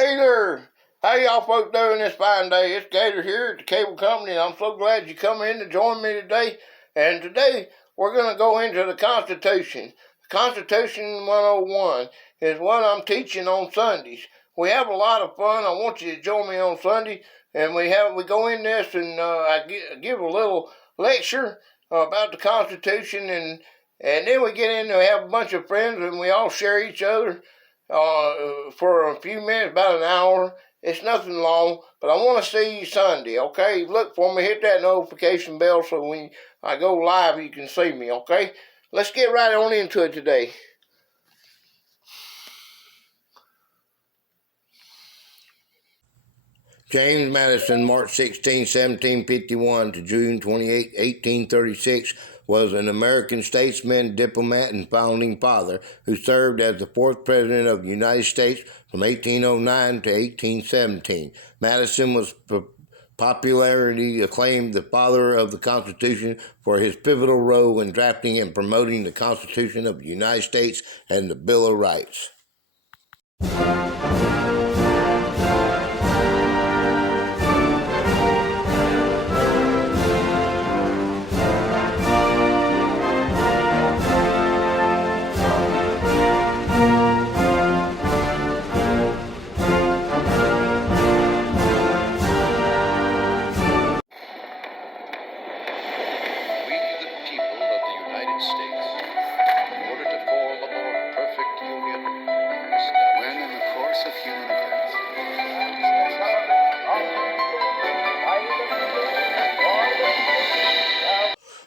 Hey there! How y'all folks doing this fine day? It's Gator here at the cable company, and I'm so glad you come in to join me today. And today we're going to go into the Constitution. Constitution 101 is what I'm teaching on Sundays. We have a lot of fun. I want you to join me on Sunday, and we go in this, and I give a little lecture about the Constitution, and then we get in and have a bunch of friends, and we all share each other for a few minutes, about an hour. It's nothing long, but I want to see you Sunday, okay? Look for me, hit that notification bell so when I go live you can see me, okay? Let's get right on into it today. James Madison, March 16, 1751 to June 28, 1836, was an American statesman, diplomat, and founding father who served as the fourth president of the United States from 1809 to 1817. Madison was popularly acclaimed the father of the Constitution for his pivotal role in drafting and promoting the Constitution of the United States and the Bill of Rights.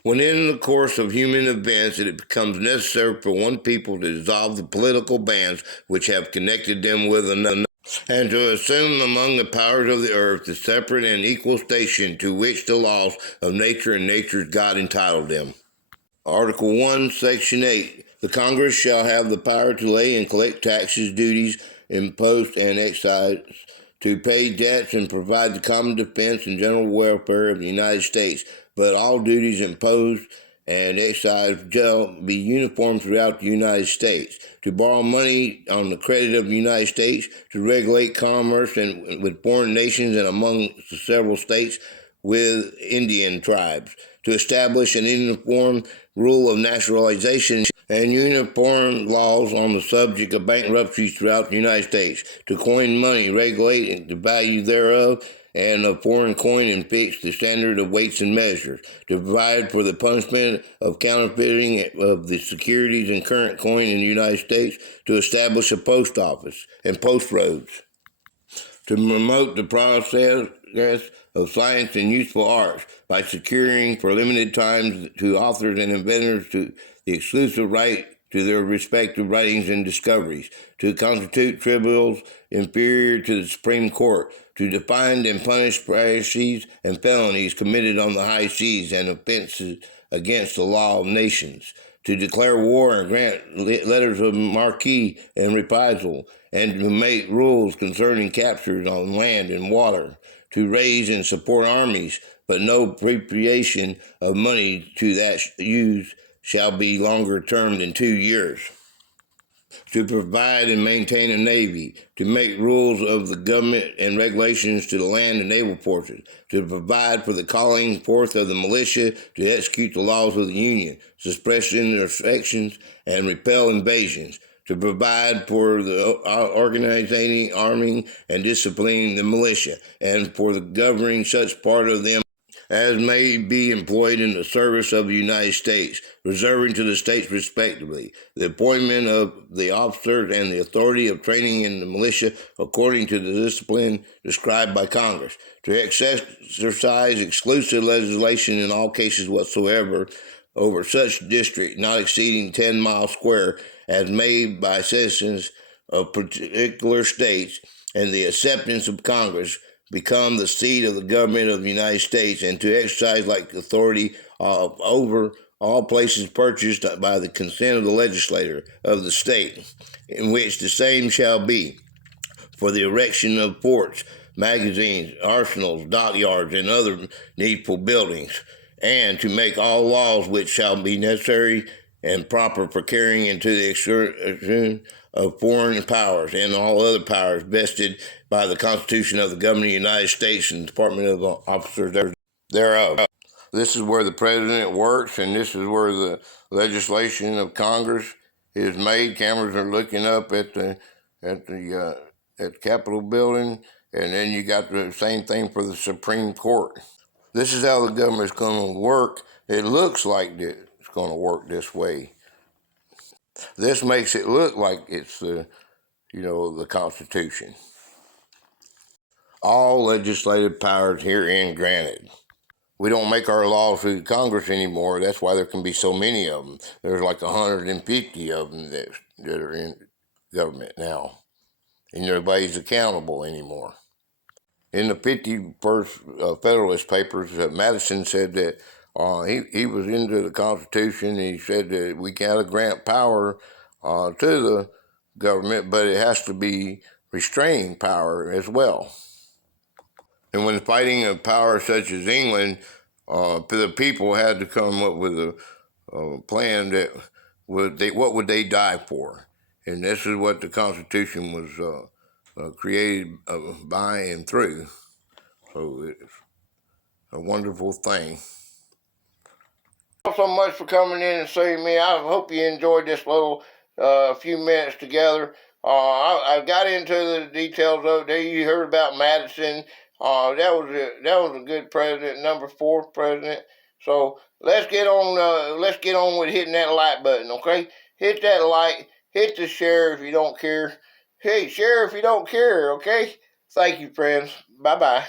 When in the course of human events it becomes necessary for one people to dissolve the political bands which have connected them with another, and to assume among the powers of the earth the separate and equal station to which the laws of nature and nature's God entitled them. Article 1, Section 8. The Congress shall have the power to lay and collect taxes, duties, imposts, and excise, to pay debts and provide the common defense and general welfare of the United States, but all duties imposed and excise shall be uniform throughout the United States, to borrow money on the credit of the United States, to regulate commerce and with foreign nations and among the several states with Indian tribes, to establish an uniform rule of naturalization and uniform laws on the subject of bankruptcies throughout the United States, to coin money, regulate the value thereof, and of foreign coin, and fix the standard of weights and measures, to provide for the punishment of counterfeiting of the securities and current coin in the United States, to establish a post office and post roads, to promote the process of science and useful arts by securing for limited times to authors and inventors to the exclusive right to their respective writings and discoveries, to constitute tribunals inferior to the Supreme Court, to define and punish piracies and felonies committed on the high seas and offenses against the law of nations, to declare war and grant letters of marque and reprisal, and to make rules concerning captures on land and water, to raise and support armies, but no appropriation of money to that use shall be longer term than 2 years, to provide and maintain a navy, to make rules of the government and regulations to the land and naval forces, to provide for the calling forth of the militia, to execute the laws of the Union, suppress insurrections, and repel invasions, to provide for the organizing, arming, and disciplining the militia, and for the governing such part of them as may be employed in the service of the United States, reserving to the states respectively the appointment of the officers and the authority of training in the militia according to the discipline described by Congress, to exercise exclusive legislation in all cases whatsoever over such district not exceeding 10 miles square as made by citizens of particular states, and the acceptance of Congress become the seat of the government of the United States, and to exercise like authority over all places purchased by the consent of the legislature of the state, in which the same shall be, for the erection of forts, magazines, arsenals, dockyards, and other needful buildings, and to make all laws which shall be necessary and proper for carrying into the exertion of foreign powers and all other powers vested by the Constitution of the Government of the United States and Department of Officers thereof. This is where the president works, and this is where the legislation of Congress is made. Cameras are looking up at the Capitol building, and then you got the same thing for the Supreme Court. This is how the government is going to work. It looks like it's going to work this way. This makes it look like it's the Constitution. All legislative powers herein granted. We don't make our laws through Congress anymore. That's why there can be so many of them. There's like 150 of them that are in government now. And nobody's accountable anymore. In the 51st Federalist Papers, Madison said that he was into the Constitution. And he said that we gotta grant power to the government, but it has to be restraining power as well. And when fighting a power such as England, the people had to come up with a plan that what would they die for, and this is what the Constitution was created by and through. So it's a wonderful thing. Thank you so much for coming in and seeing me. I hope you enjoyed this little few minutes together. I got into the details of it. You heard about Madison. That was a good president, number 4 president. So let's get on with hitting that like button, okay? Hit that like, hit the share if you don't care. Hey, share if you don't care, okay? Thank you, friends. Bye-bye.